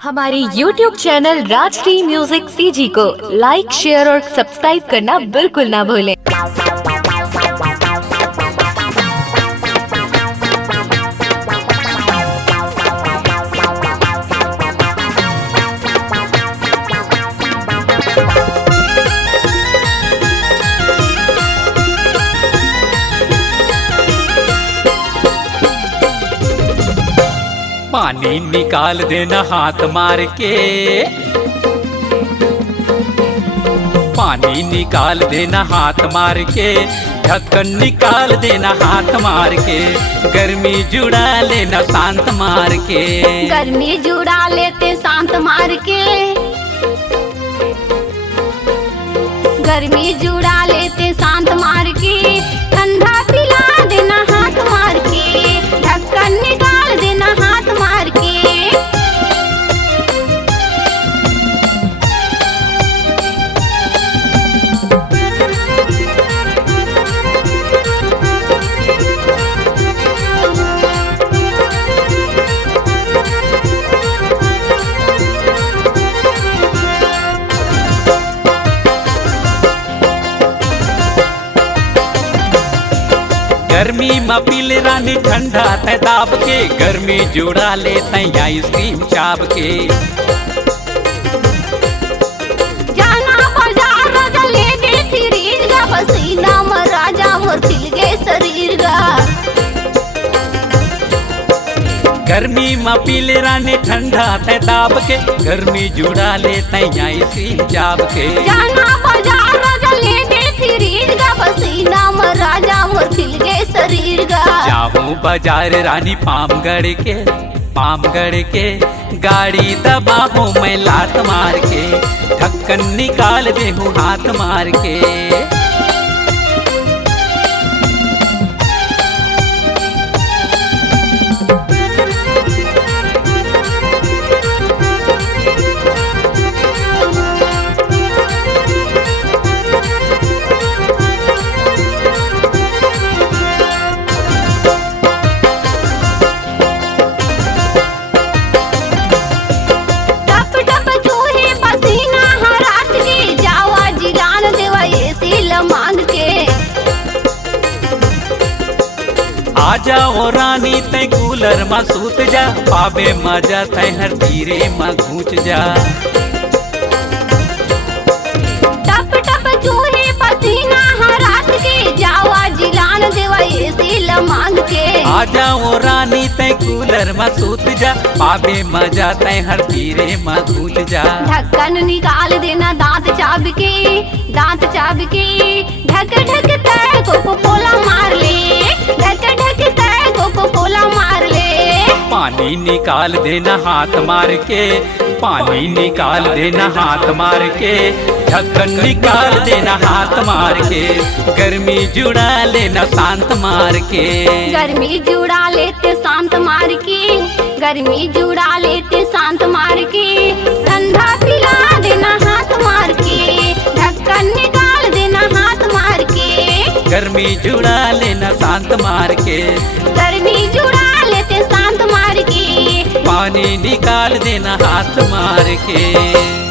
हमारे YouTube channel Rajshri music CG को like, share और सब्सक्राइब करना बिल्कुल ना भूलें। पानी निकाल देना हाथ मार के, पानी निकाल देना हाथ मार के, ढक्कन निकाल देना हाथ मार के, गर्मी जुड़ा लेना शांत मार के, गर्मी जुड़ा लेते शांत मार के, गर्मी जुड़ा लेते शांत मार के, ठंडा पिला देना हाथ मार के, ढक्कन निकाल देना हाथ मार के। गर्मी में पीले रानी ठंडा तय दाब के, गर्मी जुड़ा ले तय आइसक्रीम चाप के, जाना बाजार राजा ले दे फ्रीज गा, पसीना में राजा मोर खिल गए शरीर गा। गर्मी में पीले रानी ठंडा तय दाब के, गर्मी जुड़ा ले तय आइसक्रीम चाप के, जाना बाजार राजा ले दे फ्रीज गा, पसीना में राजा मोर खिल गए शरीर गा। जाऊं बाजार रानी पामगढ़ के, पामगढ़ के, गाड़ी दबाहूं मैं लात मार के, ढक्कन निकाल देहूं हाथ मार के, आजा ओ रानी तय कूलर में सूत जा, पावे मजा तय हर तीरे में घूच जा, टप टप चूहे पसीना रात के, जावा जिलान देवा एसी लमांग के। आजा ओ रानी तय कूलर में सूत जा, पावे मजा तय हर तीरे में घूच जा, ढक्कन निकाल देना दांत चाब के, दांत चाब के, ढक ढक तय कोको कोला मार ले, ढक ढक तय कोको कोला मार ले। पानी निकाल देना हाथ मार के, पानी निकाल देना हाथ मार के, ढक्कन निकाल देना हाथ मार के, गर्मी जुड़ा लेना शांत मार के, गर्मी जुड़ा लेते शांत मार के, गर्मी जुड़ा लेते शांत मार के, ठंडा पिला देना हाथ मार के, ढक्कन निकाल देना हाथ मार के, गर्मी जुड़ा लेना शांत मार के, गर्मी जुड़ा लेते शांत मार के, पानी निकाल देना हाथ मार के।